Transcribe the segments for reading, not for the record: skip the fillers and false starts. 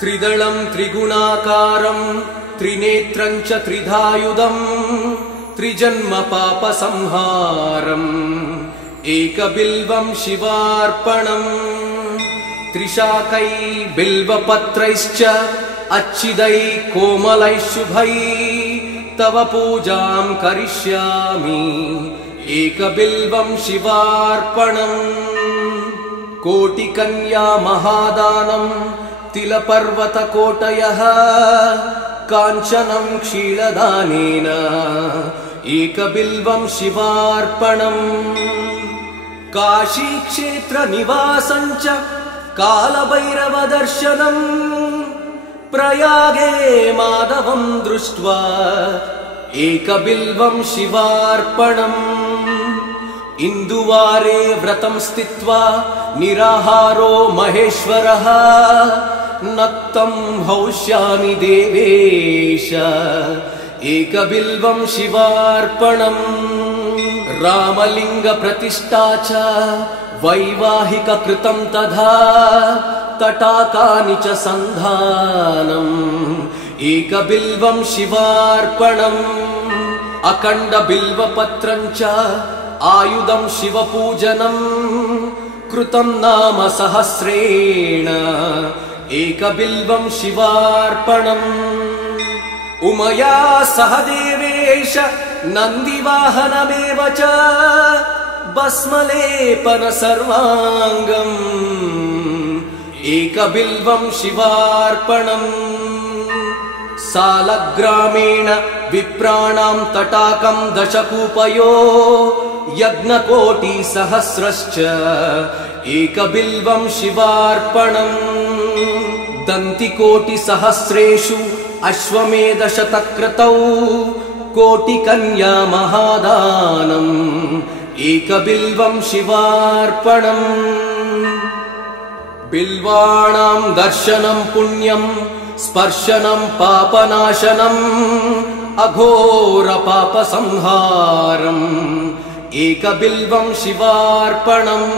त्रिदलं त्रिगुणाकारं त्रिनेत्रं च त्रिधायुधं त्रिजन्म पापसंहारम् एकबिल्वं शिवार्पणम् त्रिशाकै बिल्वपत्रैश्च अच्छिदै कोमलैः शुभै तव पूजां करिष्यामि एकबिल्वं शिवार्पणम् कोटिकन्या महादानं तिलपर्वतकोटयः काञ्चनं क्षीरदानेन एकबिल्वं शिवार्पणम् काशीक्षेत्रनिवासं च कालभैरवदर्शनम् प्रयागे माधवं दृष्ट्वा एकबिल्वं शिवार्पणम् इन्दुवारे व्रतं स्थित्वा निराहारो महेश्वरः नक्तं हौष्यामि देवेश एकबिल्वं शिवार्पणम् रामलिङ्गप्रतिष्ठा च वैवाहिककृतं तथा तटाकानि च सन्धानम् एकबिल्वं शिवार्पणम् अखण्डबिल्वपत्रं च आयुधं शिवपूजनम् कृतं नाम सहस्रेण एकबिल्वं शिवार्पणम् उमया सह देवेश नन्दिवाहनमेव च भस्मलेपन सर्वाङ्गम् एकबिल्वं शिवार्पणम् सालग्रामेण विप्राणां तटाकं दशकूपयो यज्ञकोटिसहस्रश्च एकबिल्वं शिवार्पणम् दन्तिकोटिसहस्रेषु अश्वमेधशतक्रतौ कोटिकन्या महादानम् एकबिल्वं शिवार्पणम् बिल्वाणां दर्शनं पुण्यं स्पर्शनं पापनाशनम् अघोरपापसंहारम् एकबिल्वं शिवार्पणम्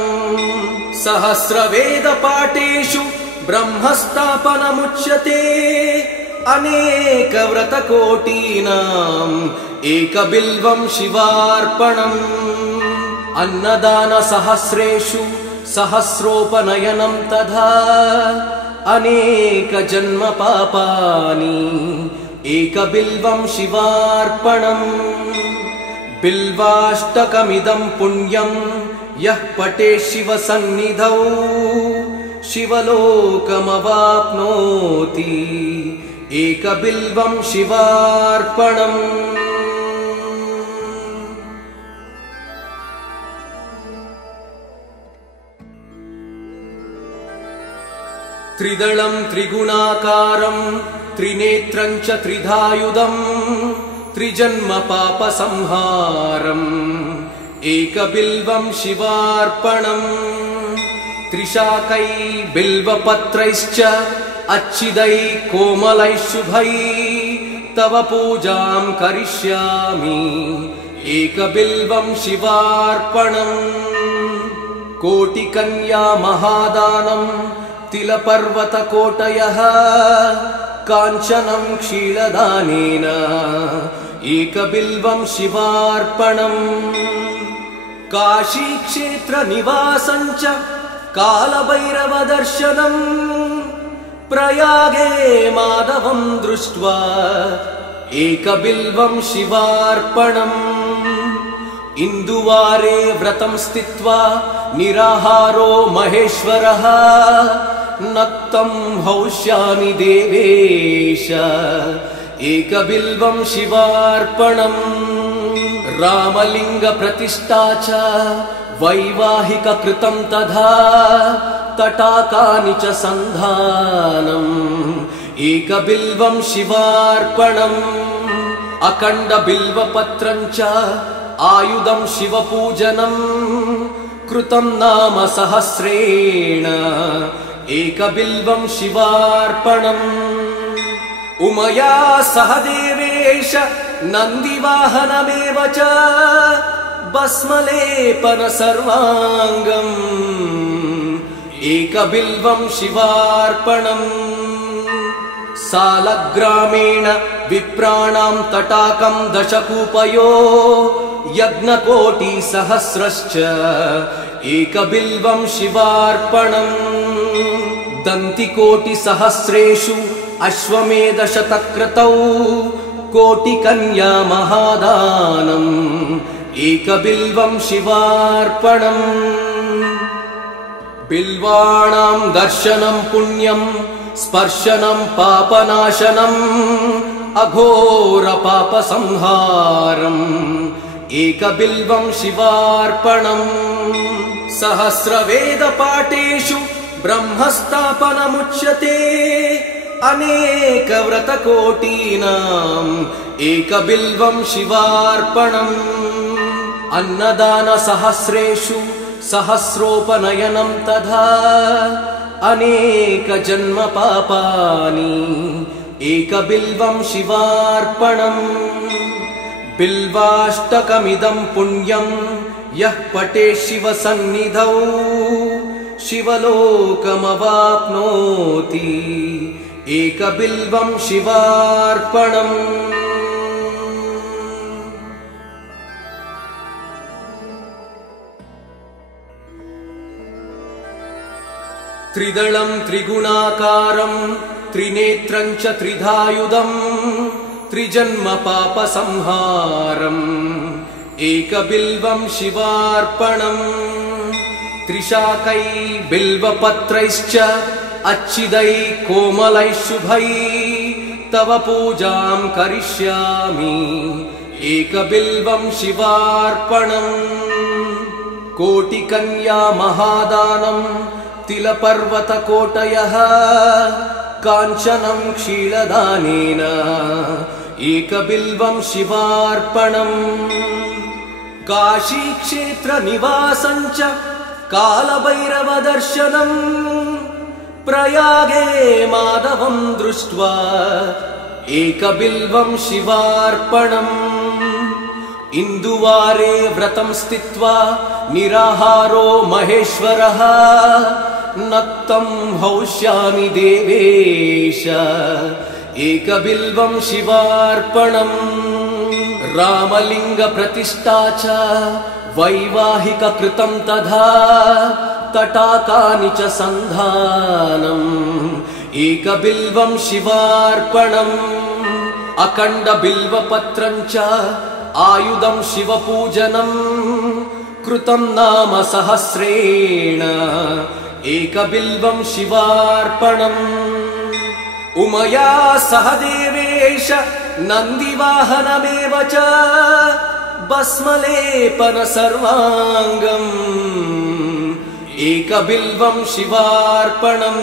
सहस्रवेदपाठेषु ब्रह्मस्थापनमुच्यते अनेकव्रतकोटीनाम् एकबिल्वं शिवार्पणम् अन्नदानसहस्रेषु सहस्रोपनयनं तथा अनेकजन्म पापानि एकबिल्वं शिवार्पणम् बिल्वाष्टकमिदं पुण्यं यः पठेत् शिवसन्निधौ शिवलोकमवाप्नोति एकबिल्वं शिवार्पणम् त्रिदलं त्रिगुणाकारं त्रिनेत्रं च त्रिधायुधं त्रिजन्म पापसंहारम् एकबिल्वं शिवार्पणम् त्रिशाकै बिल्वपत्रैश्च अच्छिदै कोमलैः शुभै तव पूजां करिष्यामि एकबिल्वं शिवार्पणम् कोटिकन्या महादानं तिलपर्वतकोटयः काञ्चनं क्षीरदानेन एकबिल्वं शिवार्पणम् काशीक्षेत्रनिवासं च कालभैरवदर्शनम् प्रयागे माधवं दृष्ट्वा एकबिल्वं शिवार्पणम् इन्दुवारे व्रतं स्थित्वा निराहारो महेश्वरः नक्तं हौष्यामि देवेश एकबिल्वं शिवार्पणम् रामलिङ्गप्रतिष्ठा च वैवाहिककृतं तथा तटाकानि च सन्धानम् एकबिल्वं शिवार्पणम् अखण्डबिल्वपत्रं च आयुधं शिवपूजनम् कृतं नाम सहस्रेण एकबिल्वं शिवार्पणम् उमया सह देवेश नन्दिवाहनमेव च भस्मलेपन सर्वाङ्गम् एकबिल्वं शिवार्पणम् सालग्रामेण विप्राणां तटाकं दशकूपयो यज्ञकोटिसहस्रश्च एकबिल्वं शिवार्पणम् दन्तिकोटिसहस्रेषु अश्वमेधशतक्रतौ कोटिकन्या महादानम् एकबिल्वं शिवार्पणम् बिल्वाणां दर्शनं पुण्यं स्पर्शनं पापनाशनम् अघोरपापसंहारम् एकबिल्वं शिवार्पणम् सहस्रवेदपाठेषु ब्रह्मस्थापनमुच्यते अनेकव्रतकोटीनाम् एकबिल्वं शिवार्पणम् अन्नदानसहस्रेषु सहस्रोपनयनं तथा अनेकजन्मपापानि एकबिल्वं शिवार्पणम् बिल्वाष्टकमिदं पुण्यं यः पठेत् शिवसन्निधौ शिवलोकमवाप्नोति एकबिल्वं शिवार्पणम् त्रिदलं त्रिगुणाकारं त्रिनेत्रं च त्रिधायुधं त्रिजन्मपापसंहारम् एकबिल्वं शिवार्पणम् त्रिशाकै बिल्वपत्रैश्च अच्छिदै कोमलै शुभै तव पूजां करिष्यामि एकबिल्वं शिवार्पणम् कोटिकन्या महादानं तिलपर्वतकोटयः काञ्चनं क्षीरदानेन एकबिल्वं शिवार्पणम् काशीक्षेत्रनिवासं च कालभैरवदर्शनम् प्रयागे माधवं दृष्ट्वा एकबिल्वं शिवार्पणम् इन्दुवारे व्रतं स्थित्वा निराहारो महेश्वरः नक्तं हौष्यामि देवेश एकबिल्वं शिवार्पणम् रामलिङ्गप्रतिष्ठा च वैवाहिककृतं तथा तटाकानि च सन्धानम् एकबिल्वं शिवार्पणम् अखण्डबिल्वपत्रं च आयुधं शिवपूजनं कृतं नाम सहस्रेण एकबिल्वं शिवार्पणम् उमया सह देवेश नन्दिवाहनमेव च भस्मलेपन सर्वाङ्गम् एकबिल्वं शिवार्पणम्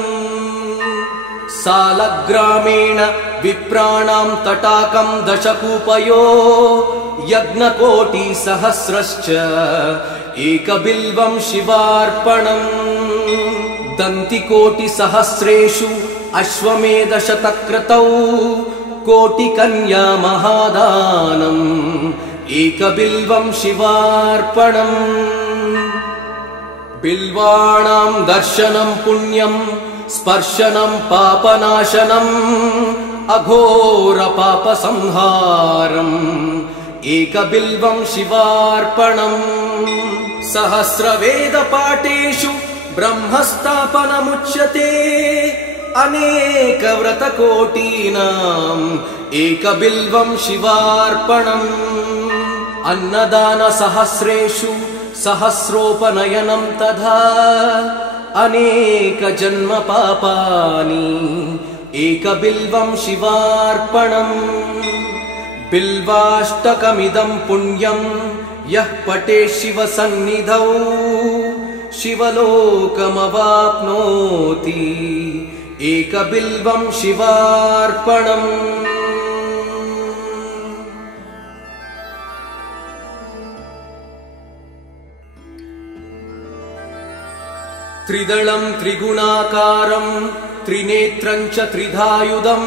सालग्रामेण विप्राणां तटाकं दशकूपयो यज्ञकोटिसहस्रश्च एकबिल्वं शिवार्पणम् दन्तिकोटिसहस्रेषु अश्वमेधशतक्रतौ कोटिकन्या महादानम् एकबिल्वं शिवार्पणम् बिल्वाणां दर्शनं पुण्यं स्पर्शनं पापनाशनम् अघोरपापसंहारम् एकबिल्वं शिवार्पणम् सहस्रवेदपाठेषु ब्रह्मस्थापनमुच्यते अनेकव्रतकोटीनाम् एकबिल्वं शिवार्पणम् अन्नदानसहस्रेषु सहस्रोपनयनं तथा अनेकजन्मपापानि एकबिल्वं शिवार्पणम् बिल्वाष्टकमिदं पुण्यं यः पठेत् शिवसन्निधौ शिवलोकमवाप्नोति एकबिल्वं शिवार्पणम् त्रिदलं त्रिगुणाकारं त्रिनेत्रं च त्रिधायुधं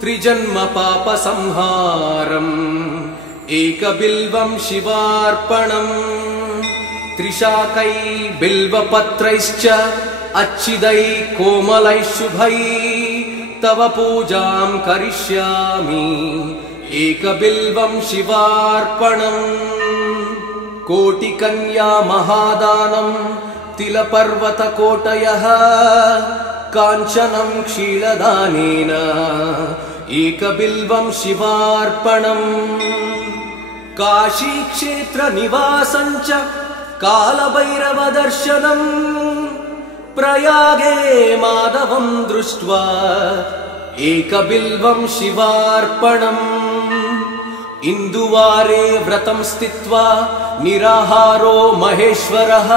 त्रिजन्मपापसंहारम् एकबिल्वं शिवार्पणम् त्रिशाकै बिल्वपत्रैश्च अच्छिदै कोमलै शुभै तव पूजां करिष्यामि एकबिल्वं शिवार्पणम् कोटिकन्या महादानं तिलपर्वतकोटयः काञ्चनं क्षीरदानेन एकबिल्वं शिवार्पणम् काशीक्षेत्रनिवासं च कालभैरवदर्शनम् प्रयागे माधवं दृष्ट्वा एकबिल्वं शिवार्पणम् इन्दुवारे व्रतं स्थित्वा निराहारो महेश्वरः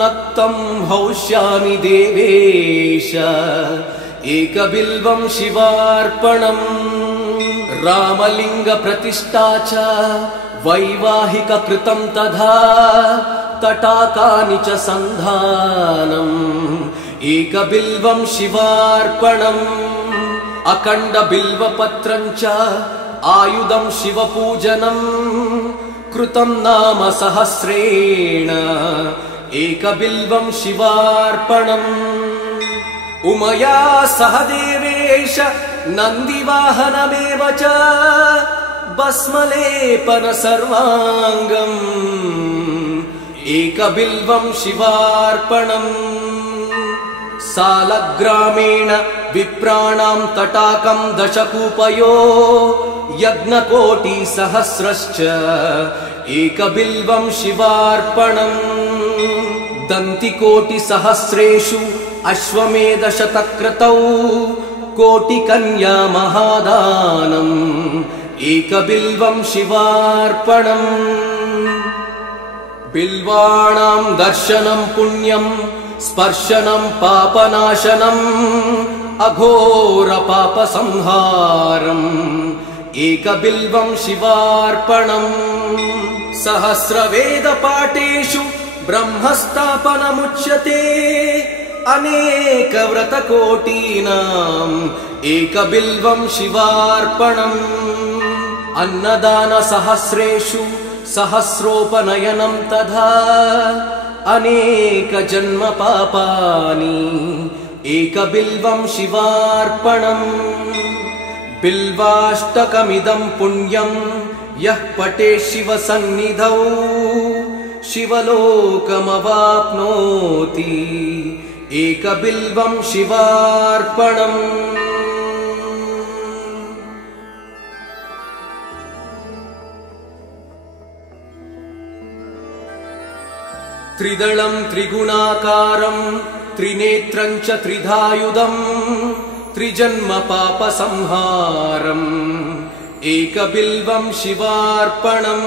नक्तं हौष्यामि देवेश एकबिल्वं शिवार्पणम् रामलिङ्गप्रतिष्ठा च वैवाहिककृतं तथा तटाकानि च सन्धानम् एकबिल्वं शिवार्पणम् अखण्डबिल्वपत्रं च आयुधं शिवपूजनम् कृतं नाम सहस्रेण एकबिल्वं शिवार्पणम् उमया सह देवेश नन्दिवाहनमेव च भस्मलेपन सर्वाङ्गम् एकबिल्वं शिवार्पणम् सालग्रामेण विप्राणां तटाकं दशकूपयो यज्ञकोटिसहस्रश्च एकबिल्वं शिवार्पणम् दन्तिकोटिसहस्रेषु अश्वमेधशतक्रतौ कोटिकन्या महादानम् एकबिल्वं शिवार्पणम् बिल्वाणां दर्शनं पुण्यं स्पर्शनं पापनाशनम् अघोरपापसंहारम् एकबिल्वं शिवार्पणम् सहस्रवेदपाठेषु ब्रह्मस्थापनमुच्यते अनेकव्रतकोटीनाम् एकबिल्वं शिवार्पणम् अन्नदानसहस्रेषु सहस्रोपनयनं तथा अनेकजन्मपापानि एकबिल्वं शिवार्पणम् बिल्वाष्टकमिदं पुण्यं यः पठे शिवसन्निधौ शिवलोकमवाप्नोति एकबिल्वं शिवार्पणम् त्रिदलं त्रिगुणाकारं त्रिनेत्रं च त्रिधायुधम् त्रिजन्मपापसंहारम् एकबिल्वं शिवार्पणम्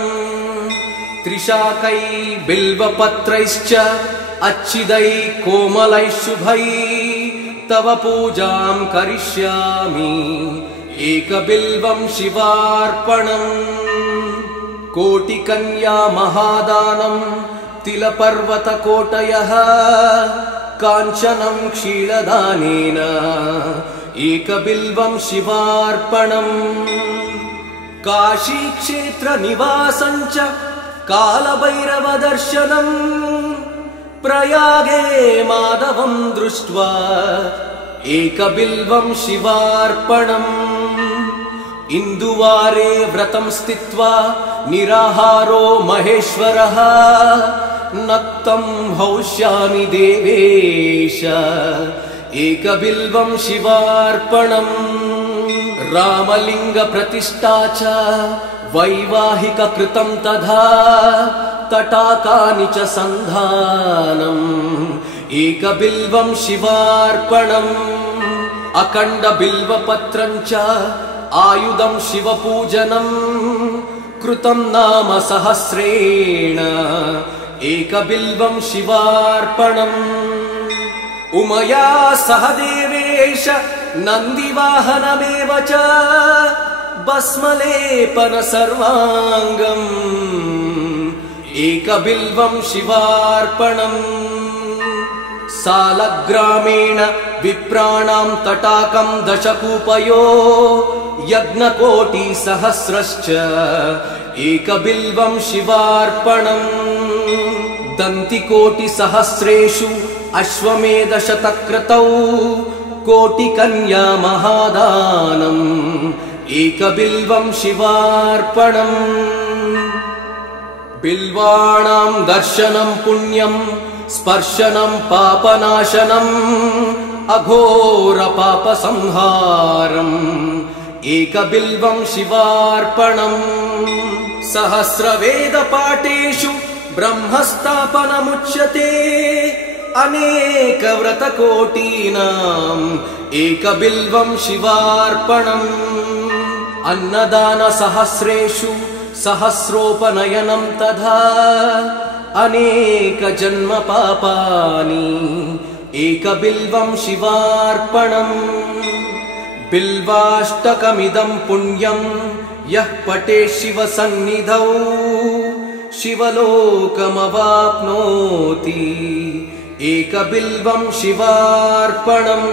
त्रिशाकै बिल्वपत्रैश्च अच्छिदै कोमलै शुभै तव पूजां करिष्यामि एकबिल्वं शिवार्पणम् कोटिकन्या महादानं तिलपर्वतकोटयः काञ्चनं क्षीरदानेन एकबिल्वं शिवार्पणम् काशीक्षेत्रनिवासं च कालभैरवदर्शनम् प्रयागे माधवं दृष्ट्वा एकबिल्वं शिवार्पणम् इन्दुवारे व्रतं स्थित्वा निराहारो महेश्वरः नक्तं हौष्यामि देवेश एकबिल्वं शिवार्पणम् रामलिङ्गप्रतिष्ठा च वैवाहिककृतं तथा तटाकानि च सन्धानम् एकबिल्वं शिवार्पणम् अखण्डबिल्वपत्रं च आयुधं शिवपूजनम् कृतं नाम सहस्रेण एकबिल्वं शिवार्पणम् उमया सह देवेश नन्दिवाहनमेव च भस्मलेपन सर्वाङ्गम् एकबिल्वं शिवार्पणम् सालग्रामेण विप्राणां तटाकं दशकूपयो यज्ञकोटिसहस्रश्च एकबिल्वं शिवार्पणम् दन्तिकोटिसहस्रेषु अश्वमेधशतक्रतौ कोटिकन्या महादानम् एकबिल्वं शिवार्पणम् बिल्वाणां दर्शनं पुण्यं स्पर्शनं पापनाशनम् अघोर पापसंहारम् एकबिल्वं शिवार्पणम् सहस्रवेदपाठेषु ब्रह्मस्थापनमुच्यते अनेकव्रतकोटीनाम् एकबिल्वं शिवार्पणम् अन्नदानसहस्रेषु सहस्रोपनयनं तथा अनेकजन्मपापानि एकबिल्वं शिवार्पणम् बिल्वाष्टकमिदं पुण्यं यः पठे शिवसन्निधौ शिवलोकमवाप्नोति एकबिल्वं शिवार्पणम्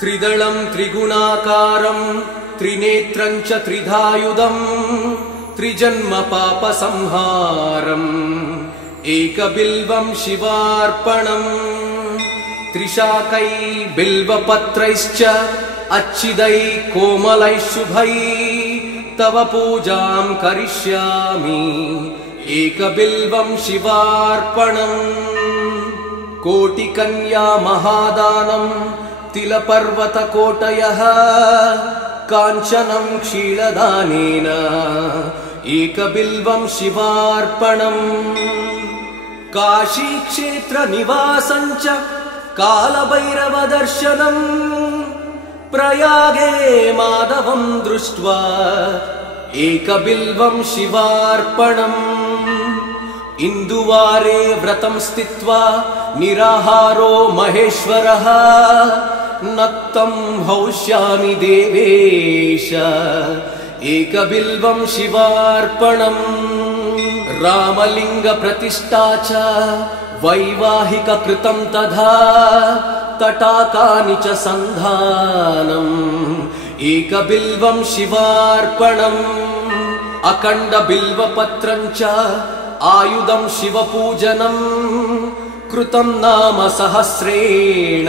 त्रिदलं त्रिगुणाकारं त्रिनेत्रं च त्रिधायुधं त्रिजन्मपापसंहारम् एकबिल्वं शिवार्पणम् त्रिशाकै बिल्वपत्रैश्च अच्छिदै कोमलैः शुभै तव पूजां करिष्यामि एकबिल्वं शिवार्पणम् कोटिकन्या महादानं तिलपर्वतकोटयः काञ्चनं क्षीरदानेन एकबिल्वं शिवार्पणम् काशीक्षेत्रनिवासं च कालभैरवदर्शनम् प्रयागे माधवं दृष्ट्वा एकबिल्वं शिवार्पणम् इन्दुवारे व्रतं स्थित्वा निराहारो महेश्वरः नक्तं हौष्यामि देवेश एकबिल्वं शिवार्पणम् रामलिङ्गप्रतिष्ठा च वैवाहिककृतं तथा तटाकानि च सन्धानम् एकबिल्वं शिवार्पणम् अखण्डबिल्वपत्रं च आयुधं शिवपूजनम् कृतं नाम सहस्रेण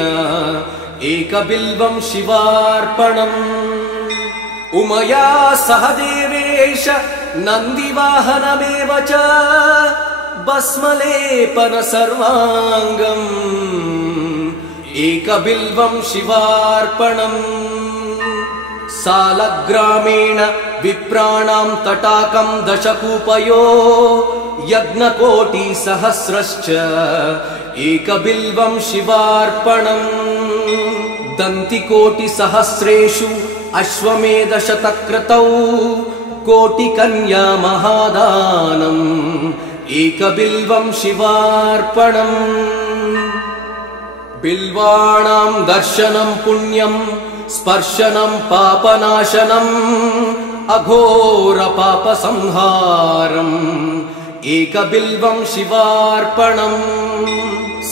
एकबिल्वं शिवार्पणम् उमया सह देवेश नन्दिवाहनमेव च भस्मलेपन सर्वाङ्गम् एकबिल्वं शिवार्पणम् सालग्रामेण विप्राणां तटाकं दशकूपयो यज्ञकोटिसहस्रश्च एकबिल्वं शिवार्पणम् दन्तिकोटिसहस्रेषु अश्वमेधशतक्रतौ कोटिकन्या महादानम् एकबिल्वं शिवार्पणम् बिल्वाणां दर्शनं पुण्यं स्पर्शनं पापनाशनम् अघोर पापसंहारम् एकबिल्वं शिवार्पणम्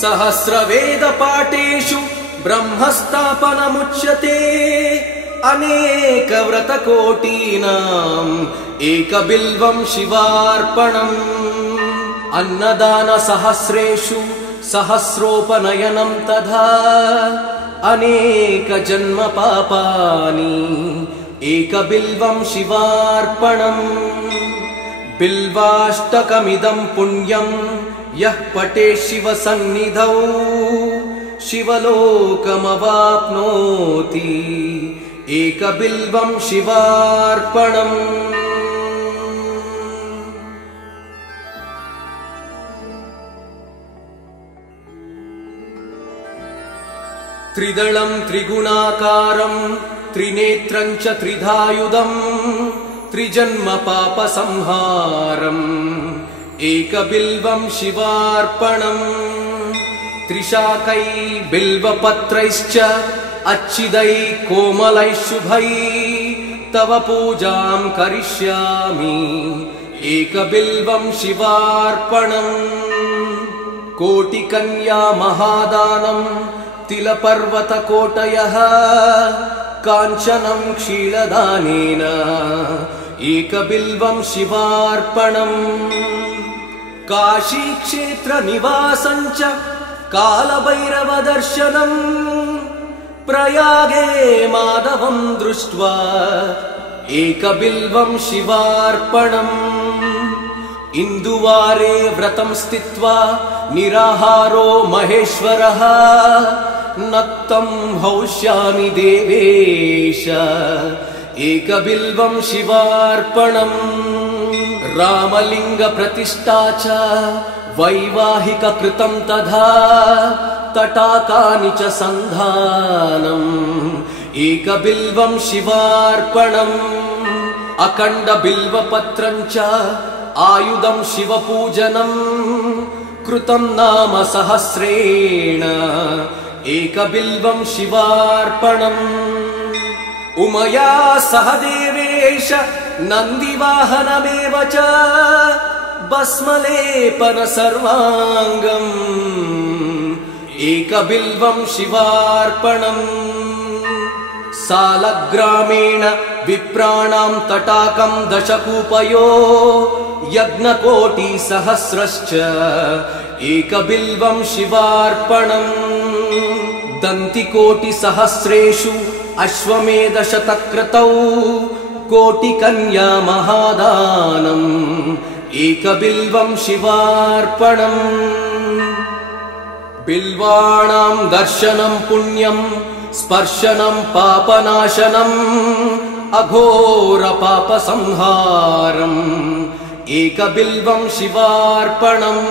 सहस्रवेदपाठेषु ब्रह्मस्थापनमुच्यते अनेकव्रतकोटीनाम् एकबिल्वं शिवार्पणम् अन्नदानसहस्रेषु सहस्रोपनयनं तथा अनेकजन्मपापानि एकबिल्वं शिवार्पणम् बिल्वाष्टकमिदं पुण्यं यः पठे शिवसन्निधौ शिवलोकमवाप्नोति एकबिल्वं शिवार्पणम् त्रिदलं त्रिगुणाकारं त्रिनेत्रं च त्रिधायुधं त्रिजन्मपापसंहारम् एकबिल्वं शिवार्पणम् त्रिशाकै बिल्वपत्रैश्च अच्छिदै कोमलैः शुभै तव पूजां करिष्यामि एकबिल्वं शिवार्पणम् कोटिकन्या महादानं तिलपर्वतकोटयः काञ्चनं क्षीरदानेन एकबिल्वं शिवार्पणम् काशीक्षेत्रनिवासं च कालभैरवदर्शनम् प्रयागे माधवं दृष्ट्वा एकबिल्वं शिवार्पणम् इन्दुवारे व्रतं स्थित्वा निराहारो महेश्वरः नक्तं हौष्यामि देवेश एकबिल्वं शिवार्पणम् रामलिङ्गप्रतिष्ठा च वैवाहिककृतं तथा तटाकानि च सन्धानम् एकबिल्वं शिवार्पणम् अखण्डबिल्वपत्रं च आयुधं शिवपूजनम् कृतं नाम सहस्रेण एकबिल्वं शिवार्पणम् उमया सह देवेश नन्दिवाहनमेव च भस्मलेपन सर्वाङ्गम् एकबिल्वं शिवार्पणम् सालग्रामेण विप्राणां तटाकं दशकूपयो यज्ञकोटिसहस्रश्च एकबिल्वं शिवार्पणम् दन्तिकोटिसहस्रेषु अश्वमेधशतक्रतौ कोटिकन्या महादानम् एकबिल्वं शिवार्पणम् बिल्वाणां दर्शनं पुण्यं स्पर्शनं पापनाशनम् अघोरपापसंहारम् एकबिल्वं शिवार्पणम्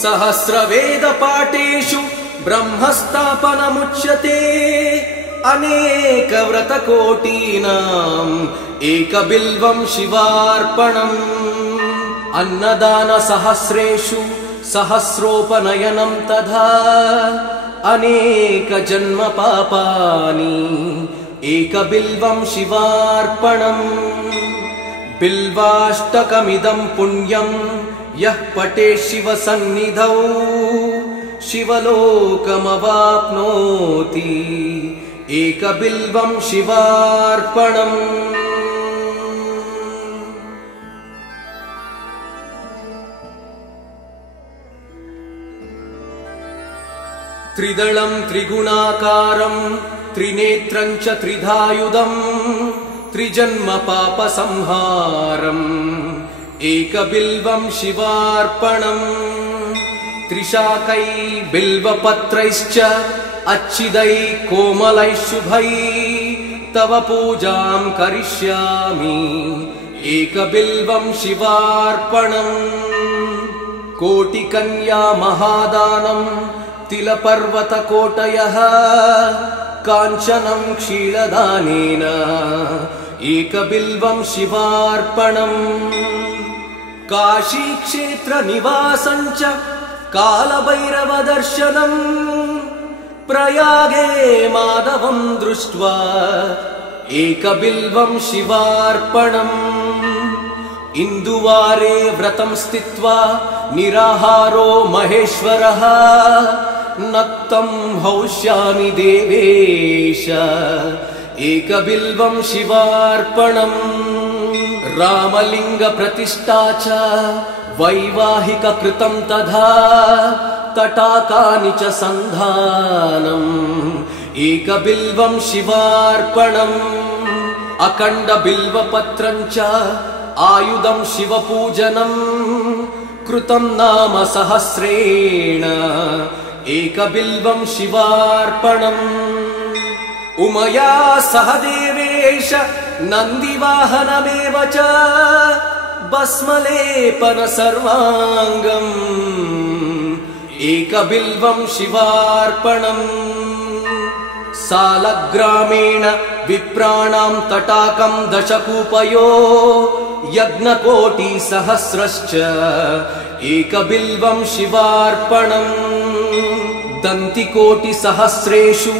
सहस्रवेदपाठेषु ब्रह्मस्थापनमुच्यते अनेकव्रतकोटीनाम् एकबिल्वं शिवार्पणम् अन्नदानसहस्रेषु सहस्रोपनयनं तथा अनेकजन्मपापानि एकबिल्वं शिवार्पणम् बिल्वाष्टकमिदं पुण्यं यः पठेत् शिवसन्निधौ शिवलोकमवाप्नोति एकबिल्वं शिवार्पणम् त्रिदलं त्रिगुणाकारं त्रिनेत्रं च त्रिधायुधं त्रिजन्मपापसंहारम् एकबिल्वं शिवार्पणम् त्रिशाकै बिल्वपत्रैश्च अच्छिदै कोमलै शुभै तव पूजां करिष्यामि एकबिल्वं शिवार्पणम् कोटिकन्या महादानं तिलपर्वतकोटयः काञ्चनं क्षीरदानेन एकबिल्वं शिवार्पणम् काशीक्षेत्रनिवासं च कालभैरवदर्शनम् प्रयागे माधवं दृष्ट्वा एकबिल्वं शिवार्पणम् इन्दुवारे व्रतं स्थित्वा निराहारो महेश्वरः नक्तं हौष्यामि देवेश एकबिल्वं शिवार्पणम् रामलिङ्गप्रतिष्ठा च वैवाहिककृतं तथा तटाकानि च सन्धानम् एकबिल्वं शिवार्पणम् अखण्डबिल्वपत्रं च आयुधं शिवपूजनम् कृतं नाम सहस्रेण एकबिल्वं शिवार्पणम् उमया सह देवेश नन्दिवाहनमेव च भस्मलेपन सर्वाङ्गम् एकबिल्वं शिवार्पणम् सालग्रामेण विप्राणां तटाकं दशकूपयो यज्ञकोटिसहस्रश्च एकबिल्वं शिवार्पणम् दन्तिकोटिसहस्रेषु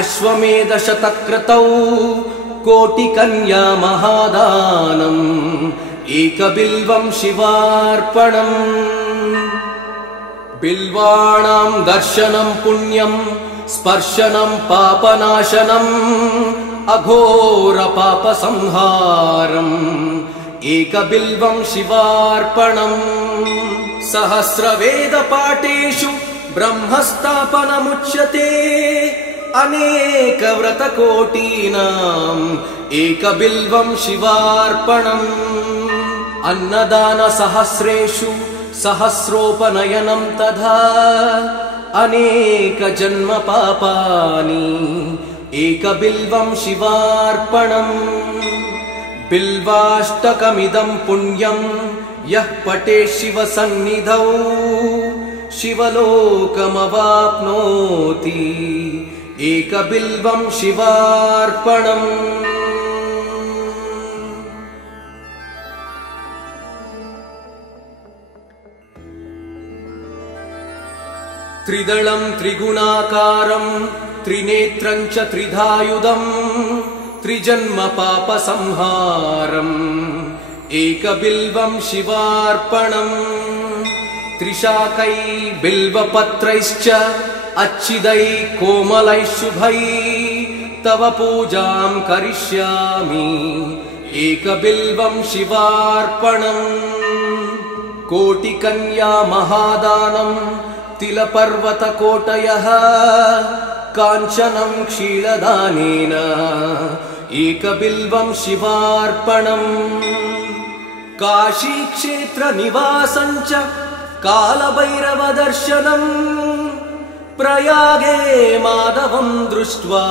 अश्वमेधशतक्रतौ कोटिकन्या महादानम् एकबिल्वं शिवार्पणम् बिल्वाणां दर्शनं पुण्यं स्पर्शनं पापनाशनम् अघोर पाप संहारम् एकबिल्वं शिवार्पणम् सहस्रवेद पाठेषु ब्रह्मस्थापनमुच्यते अनेक व्रतकोटीनाम् एकबिल्वं शिवार्पणम् अन्नदान सहस्रेषु सहस्रोपनयनं तथा अनेक जन्म पापानि एकबिल्वं शिवार्पणम् बिल्वाष्टकमिदं पुण्यं यः पठे शिवसन्निधौ शिवलोकमवाप्नोति एकबिल्वं शिवार्पणम् त्रिदलं त्रिगुणाकारं त्रिनेत्रं च त्रिधायुधं त्रिजन्म पाप संहारम् एकबिल्वं शिवार्पणम् त्रिशाकै बिल्वपत्रैश्च अच्छिदै कोमलै शुभै तव पूजां करिष्यामि एकबिल्वं शिवार्पणम् कोटिकन्या महादानं तिलपर्वतकोटयः काञ्चनं क्षीरदानेन एकबिल्वं शिवार्पणम् काशीक्षेत्रनिवासं च कालभैरवदर्शनम् प्रयागे माधवं दृष्ट्वा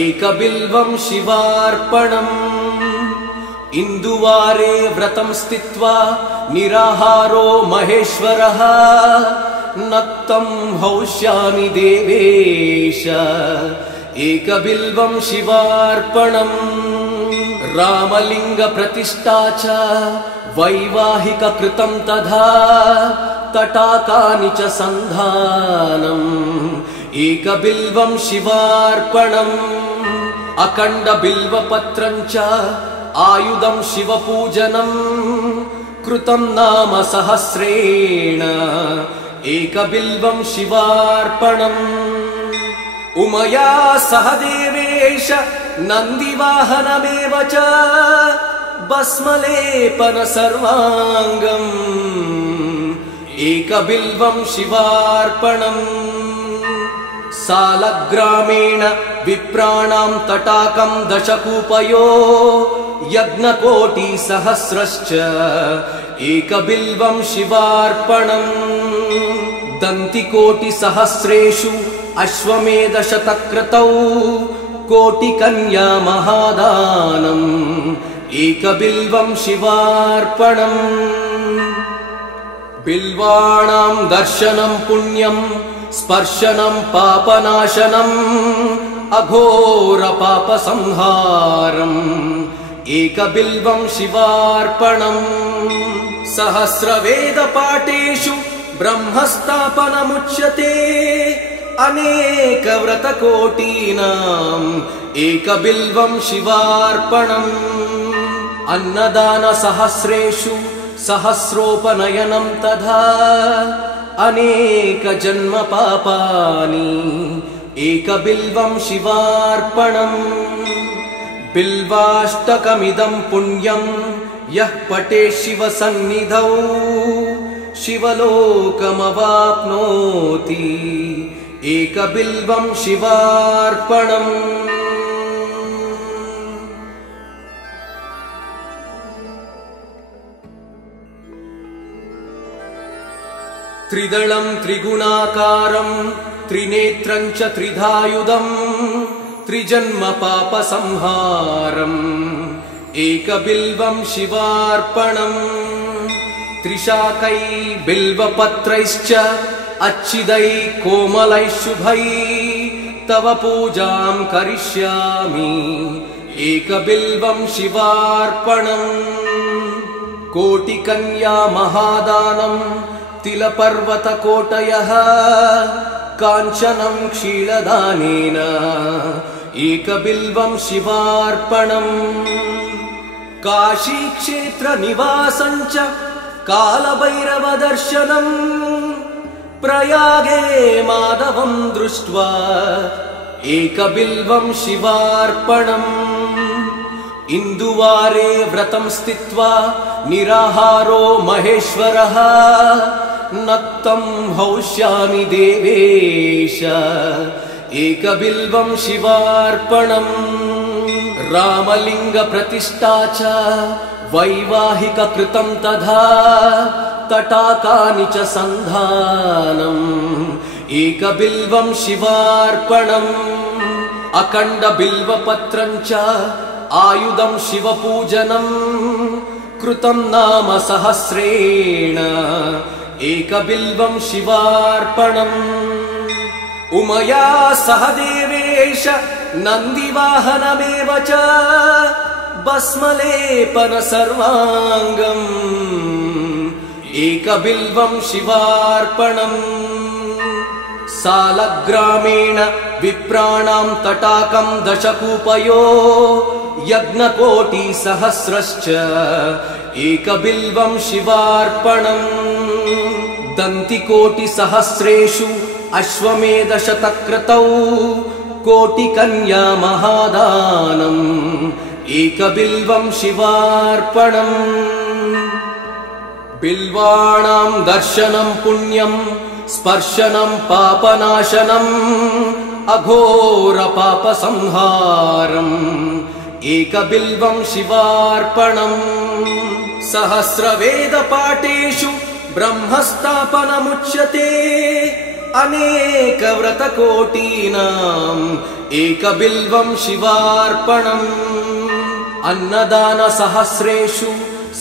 एकबिल्वं शिवार्पणम् इन्दुवारे व्रतं स्थित्वा निराहारो महेश्वरः नक्तं हौष्यामि देवेश एकबिल्वं शिवार्पणम् रामलिङ्गप्रतिष्ठा च वैवाहिककृतं तथा तटाकानि च सन्धानम् एकबिल्वं शिवार्पणम् अखण्डबिल्वपत्रं च आयुधं शिवपूजनम् कृतं नाम सहस्रेण एकबिल्वं शिवार्पणम् उमया सह देवेश नन्दिवाहनमेव च भस्मलेपन सर्वाङ्गम् एकबिल्वं शिवार्पणम् सालग्रामेण विप्राणां तटाकं दशकूपयो यज्ञकोटिसहस्रश्च एकबिल्वं शिवार्पणम् दन्तिकोटिसहस्रेषु अश्वमेधशतक्रतौ कोटिकन्या महादानम् एकबिल्वं शिवार्पणम् बिल्वाणां दर्शनं पुण्यं स्पर्शनं पापनाशनम् अघोर पाप संहारम् एकबिल्वं शिवार्पणम् सहस्रवेद पाठेषु ब्रह्मस्थापनमुच्यते अनेक व्रतकोटीनाम् एकबिल्वं शिवार्पणम् अन्नदान सहस्रेषु सहस्रोपनयनं तथा अनेक जन्म पापानि एकबिल्वं शिवार्पणम् बिल्वाष्टकमिदं पुण्यं यः पठे शिवसन्निधौ शिवलोकमवाप्नोति एकबिल्वं शिवार्पणम् त्रिदलं त्रिगुणाकारं त्रिनेत्रं च त्रिधायुधं त्रिजन्म पाप संहारम् एकबिल्वं शिवार्पणम् त्रिशाकै बिल्वपत्रैश्च अच्छिदै कोमलै शुभै तव पूजां करिष्यामि एकबिल्वं शिवार्पणम् कोटिकन्या महादानं तिलपर्वतकोटयः काञ्चनं क्षीरदानेन एकबिल्वं शिवार्पणम् काशीक्षेत्रनिवासं च कालभैरवदर्शनम् प्रयागे माधवं दृष्ट्वा एकबिल्वं शिवार्पणम् इन्दुवारे व्रतं स्थित्वा निराहारो महेश्वरः नक्तं हौष्यामि देवेश एकबिल्वं शिवार्पणम् रामलिंग प्रतिष्ठा च वैवाहिक कृतं तथा तटाकानि च सन्धानम् एकबिल्वं शिवार्पणम् अखण्ड बिल्वपत्रं च आयुधं शिवपूजनम् कृतं नाम सहस्रेण एकबिल्वं शिवार्पणम् उमया सह देवेश नन्दिवाहनमेव च भस्मलेपन सर्वाङ्गम् एकबिल्वं शिवार्पणम् सालग्रामेण विप्राणां तटाकं दशकूपयो यज्ञकोटिसहस्रश्च एकबिल्वं शिवार्पणम् दन्तिकोटिसहस्रेषु अश्वमेधशतक्रतौ कोटिकन्या महादानम् एकबिल्वं शिवार्पणम् बिल्वाणां दर्शनं पुण्यं स्पर्शनं पापनाशनम् अघोर पापसंहारम् एकबिल्वं शिवार्पणम् सहस्रवेदपाठेषु ब्रह्मस्थापनमुच्यते अनेकव्रतकोटीनाम् एकबिल्वं शिवार्पणम् अन्नदानसहस्रेषु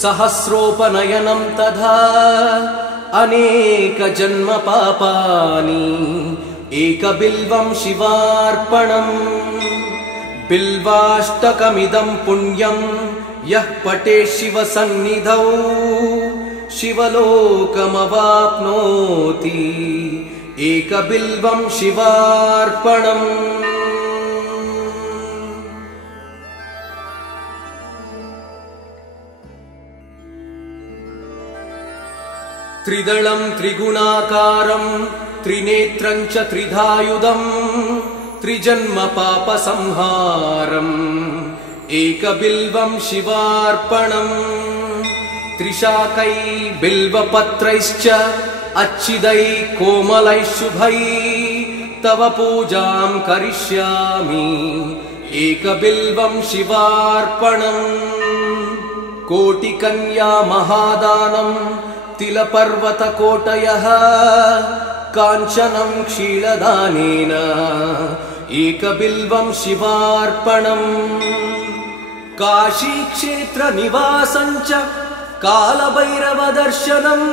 सहस्रोपनयनं तथा अनेकजन्म पापानि एकबिल्वं शिवार्पणम् बिल्वाष्टकमिदं पुण्यं यः पठे शिवसन्निधौ शिवलोकमवाप्नोति एकबिल्वं शिवार्पणम् त्रिदलं त्रिगुणाकारं त्रिनेत्रं च त्रिधायुधं त्रिजन्म पापसंहारम् एकबिल्वं शिवार्पणम् त्रिशाकै बिल्वपत्रैश्च अच्छिदै कोमलैः शुभै तव पूजां करिष्यामि एकबिल्वं शिवार्पणम् कोटिकन्या महादानं तिलपर्वतकोटयः काञ्चनं क्षीरदानेन एकबिल्वं शिवार्पणम् काशीक्षेत्रनिवासं च कालभैरवदर्शनम्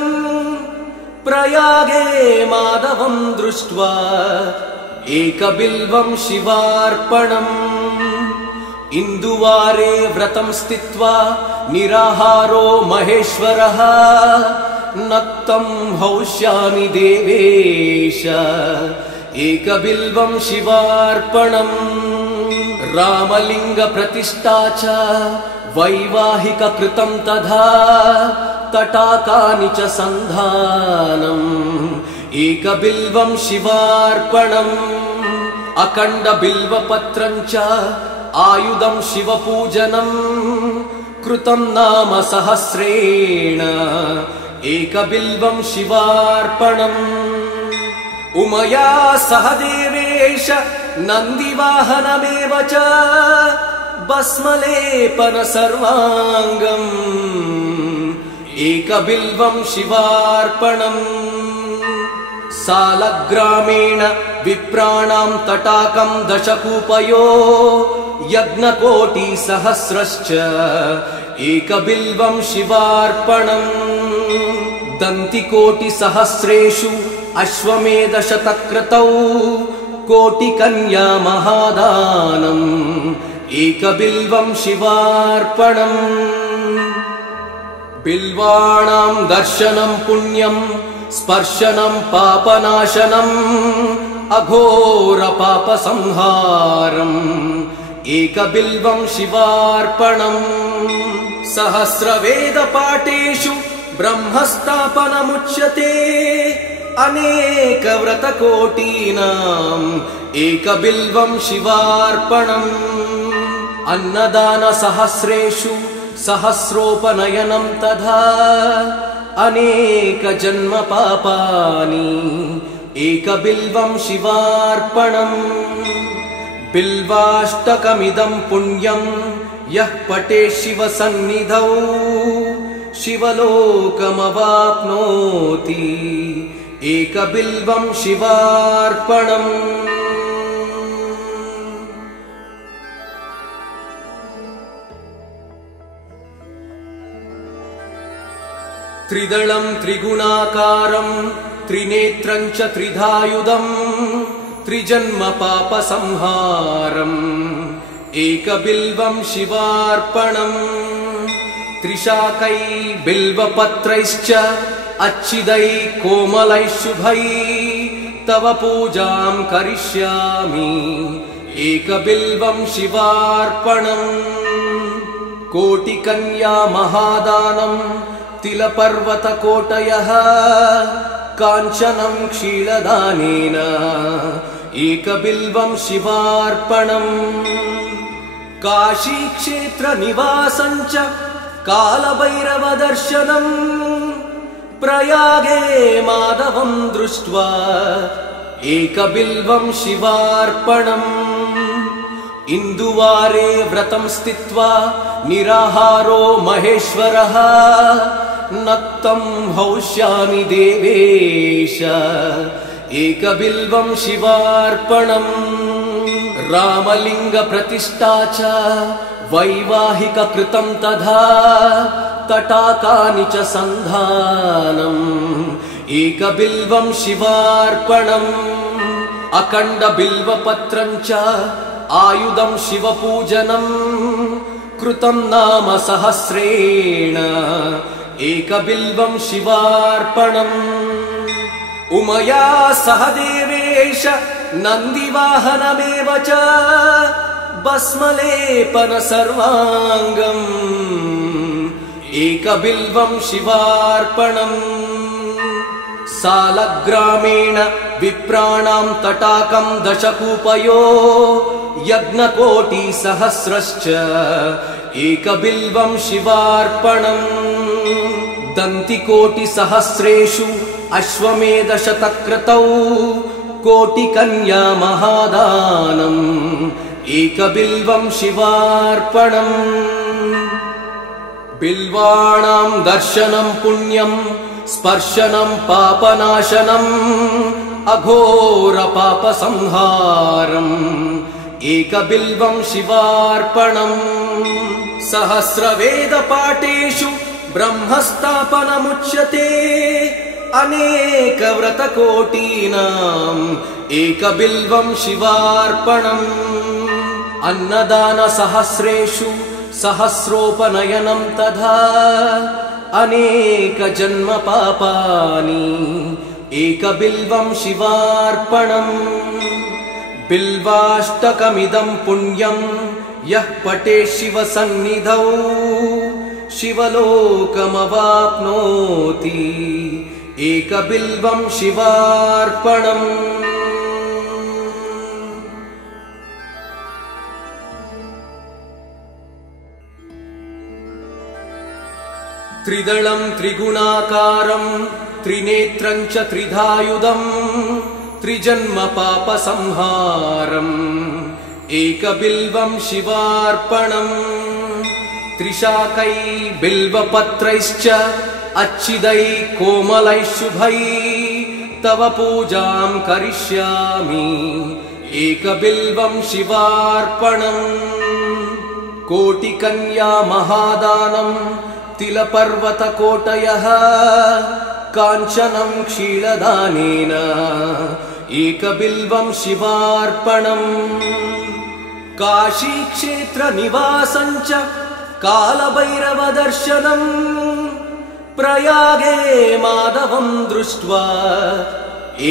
प्रयागे माधवं दृष्ट्वा एकबिल्वं शिवार्पणम् इन्दुवारे व्रतं स्थित्वा निराहारो महेश्वरः नक्तं हौष्यामि देवेश एकबिल्वं शिवार्पणम् रामलिंग प्रतिष्ठा च वैवाहिक कृतं तथा तटाकानि च सन्धानम् एकबिल्वं शिवार्पणम् अखण्ड बिल्वपत्रं च आयुधं शिवपूजनम् कृतं नाम सहस्रेण एकबिल्वं शिवार्पणम् उमया सह देवेश नन्दिवाहनमेव च भस्मलेपन सर्वाङ्गम् एकबिल्वं शिवार्पणम् सालग्रामेण विप्राणां तटाकं दशकूपयो यज्ञकोटिसहस्रश्च एकबिल्वं शिवार्पणम् दन्तिकोटिसहस्रेषु अश्वमेधशतक्रतौ कोटिकन्या महादानम् एकबिल्वं शिवार्पणम् बिल्वाणां दर्शनं पुण्यं स्पर्शनं पापनाशनम् अघोर पापसंहारम् एकबिल्वं शिवार्पणम् सहस्रवेदपाठेषु ब्रह्मस्थापनमुच्यते अनेकव्रतकोटीनाम् एकबिल्वं शिवार्पणम् अन्नदानसहस्रेषु सहस्रोपनयनं तथा अनेकजन्मपापानि एकबिल्वं शिवार्पणम् बिल्वाष्टकमिदं पुण्यं यः पठेत् शिवसन्निधौ शिवलोकमवाप्नोति एकबिल्वं शिवार्पणम् त्रिदलं त्रिगुणाकारं त्रिनेत्रं च त्रिधायुधम् त्रिजन्मपापसंहारम् एकबिल्वं शिवार्पणम् त्रिशाकै बिल्वपत्रैश्च अच्छिदैः कोमलैः शुभैः तव पूजां करिष्यामि एकबिल्वं शिवार्पणम् कोटिकन्या महादानं तिलपर्वतकोटयः काञ्चनं क्षीरदानेन एकबिल्वं शिवार्पणम् काशीक्षेत्रनिवासं च कालभैरवदर्शनम् प्रयागे माधवं दृष्ट्वा एकबिल्वं शिवार्पणम् इन्दुवारे व्रतं स्थित्वा निराहारो महेश्वरः नक्तं हौष्यामि देवेश एकबिल्वं शिवार्पणम् रामलिङ्गप्रतिष्ठा च वैवाहिककृतं तथा तटाकानि च सन्धानम् एकबिल्वं शिवार्पणम् अखण्डबिल्वपत्रं च आयुधं शिवपूजनम् कृतं नाम सहस्रेण एकबिल्वं शिवार्पणम् उमया सह देवेश नन्दिवाहनमेव च भस्मलेपन सर्वाङ्गम् एकबिल्वं शिवार्पणम् सालग्रामेण विप्राणां तटाकं दशकूपयो यज्ञकोटिसहस्रश्च एकबिल्वं शिवार्पणम् दन्तिकोटिसहस्रेषु अश्वमेधशतक्रतौ कोटिकन्या महादानम् एकबिल्वं शिवार्पणम् बिल्वाणां दर्शनं पुण्यं स्पर्शनं पापनाशनम् अघोरपापसंहारम् एकबिल्वं शिवार्पणम् सहस्रवेदपाठेषु ब्रह्मस्थापनमुच्यते अनेकव्रतकोटीनाम् एकबिल्वं शिवार्पणम् अन्नदानसहस्रेषु सहस्रोपनयनं तथा अनेकजन्मपापानि एकबिल्वं शिवार्पणम् बिल्वाष्टकमिदं पुण्यं यः पठेत् शिवसन्निधौ शिवलोकमवाप्नोति एकबिल्वं शिवार्पणम् त्रिदलं त्रिगुणाकारं त्रिनेत्रं च त्रिधायुधम् त्रिजन्मपापसंहारम् एकबिल्वं शिवार्पणम् त्रिशाकै बिल्वपत्रैश्च अच्छिदैः कोमलैः शुभैः तव पूजां करिष्यामि एकबिल्वं शिवार्पणम् कोटिकन्या महादानं तिलपर्वतकोटयः काञ्चनं क्षीरदानेन एकबिल्वं शिवार्पणम् काशीक्षेत्रनिवासं च कालभैरवदर्शनम् प्रयागे माधवं दृष्ट्वा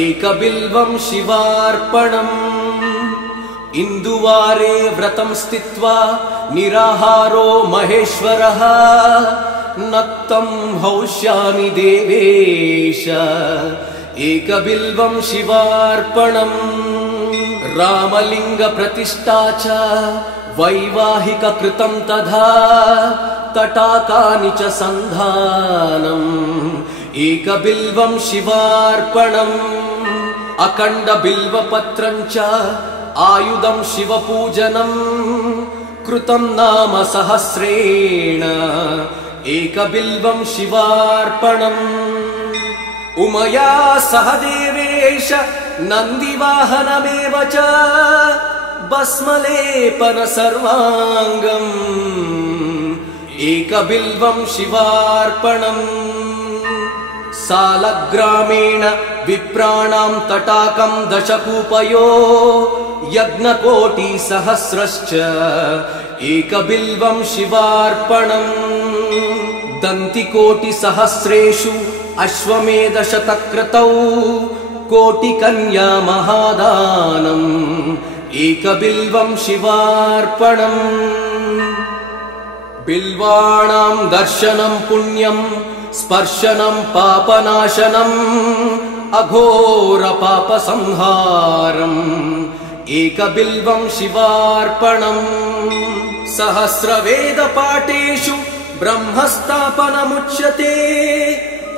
एकबिल्वं शिवार्पणम् इन्दुवारे व्रतं स्थित्वा निराहारो महेश्वरः नक्तं हौष्यामि देवेश एकबिल्वं शिवार्पणम् रामलिंग प्रतिष्ठा च वैवाहिक कृतं तथा तटाकानि च सन्धानम् एकबिल्वं शिवार्पणम् अखण्ड बिल्वपत्रं च आयुधं शिवपूजनम् कृतं नाम सहस्रेण एकबिल्वं शिवार्पणम् उमया सह देवेश नन्दिवाहनमेव च भस्मलेपन सर्वाङ्गम् एकबिल्वं शिवार्पणम् सालग्रामेण विप्राणां तटाकं दशकूपयो यज्ञकोटिसहस्रश्च एकबिल्वं शिवार्पणम् दन्तिकोटिसहस्रेषु अश्वमेधशतक्रतौ कोटिकन्या महादानम् एकबिल्वं शिवार्पणम् बिल्वाणां दर्शनं पुण्यं स्पर्शनं पापनाशनम् अघोर पापसंहारम् एकबिल्वं शिवार्पणम् सहस्रवेदपाठेषु ब्रह्मस्थापनमुच्यते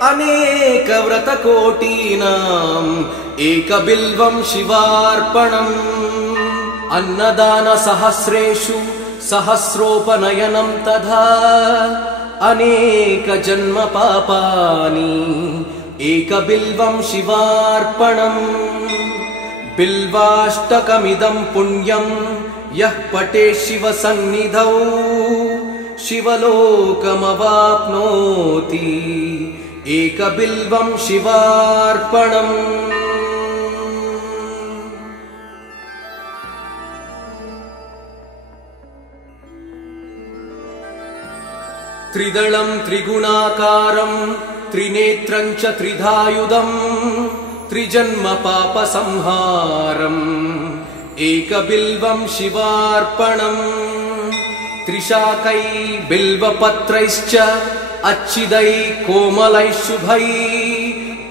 अनेक व्रतकोटीनाम् एकबिल्वं शिवार्पणम् अन्नदान सहस्रेषु सहस्रोपनयनं तथा अनेक जन्म पापानि एकबिल्वं शिवार्पणम् बिल्वाष्टकमिदं पुण्यं यः पठेत् शिवसन्निधौ शिवलोकमवाप्नोति एकबिल्वं शिवार्पणम् त्रिदलं त्रिगुणाकारं त्रिनेत्रं च त्रिधायुधं त्रिजन्म पापसंहारम् एकबिल्वं शिवार्पणम् त्रिशाकै बिल्वपत्रैश्च अच्छिदै कोमलै शुभै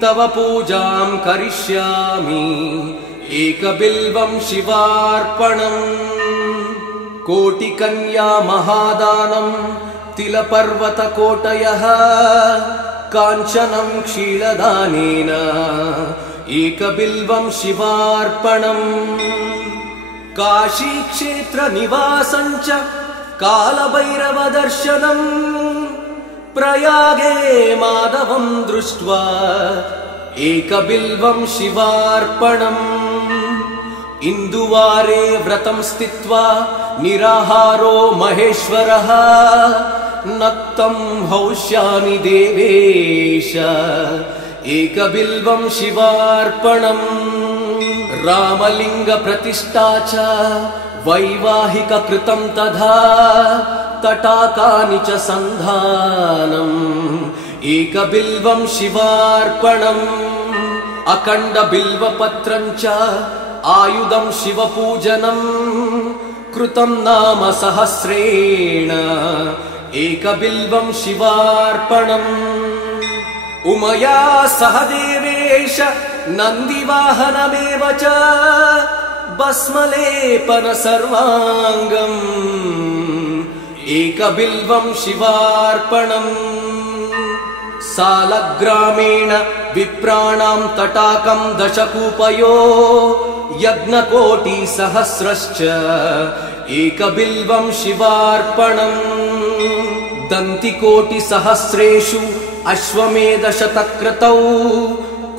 तव पूजां करिष्यामि एकबिल्वं शिवार्पणम् कोटिकन्या महादानं तिलपर्वतकोटयः काञ्चनं क्षीरदानेन एकबिल्वं शिवार्पणम् काशीक्षेत्रनिवासं च कालभैरवदर्शनम् प्रयागे माधवं दृष्ट्वा एकबिल्वं शिवार्पणम् इन्दुवारे व्रतं स्थित्वा निराहारो महेश्वरः नक्तं हौष्यामि देवेश एकबिल्वं शिवार्पणम् रामलिंग प्रतिष्ठा च वैवाहिक कृतं तथा तटाकानि च सन्धानम् एकबिल्वं शिवार्पणम् अखण्ड बिल्वपत्रं च आयुधं शिवपूजनम् कृतं नाम सहस्रेण एकबिल्वं शिवार्पणम् उमया सह देवेश नन्दिवाहनमेव च भस्मलेपन सर्वाङ्गम् एकबिल्वं शिवार्पणम् सालग्रामेण विप्राणां तटाकं दशकूपयो यज्ञकोटिसहस्रश्च एकबिल्वं शिवार्पणम् दन्तिकोटिसहस्रेषु अश्वमेधशतक्रतौ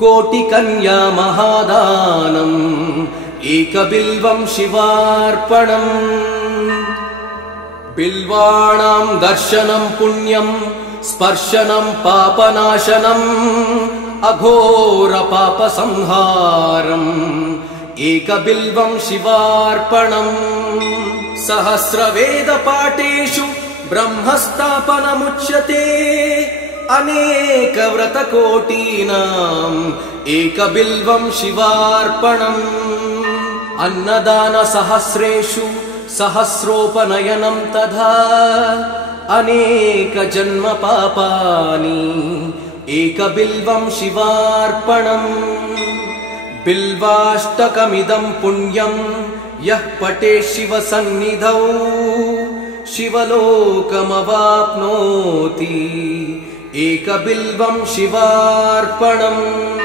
कोटिकन्या महादानम् एकबिल्वं शिवार्पणम् बिल्वाणां दर्शनं पुण्यं स्पर्शनं पापनाशनम् अघोर पापसंहारम् एकबिल्वं शिवार्पणम् सहस्रवेदपाठेषु ब्रह्मस्थापनमुच्यते अनेक व्रतकोटीनाम् एकबिल्वं शिवार्पणम् अन्नदान सहस्रेषु सहस्रोपनयनं तथा अनेक जन्म पापानि एकबिल्वं शिवार्पणम् बिल्वाष्टकमिदं पुण्यं यः पठेत् शिवसन्निधौ शिवलोकमवाप्नोति एकबिल्वं शिवार्पणम्।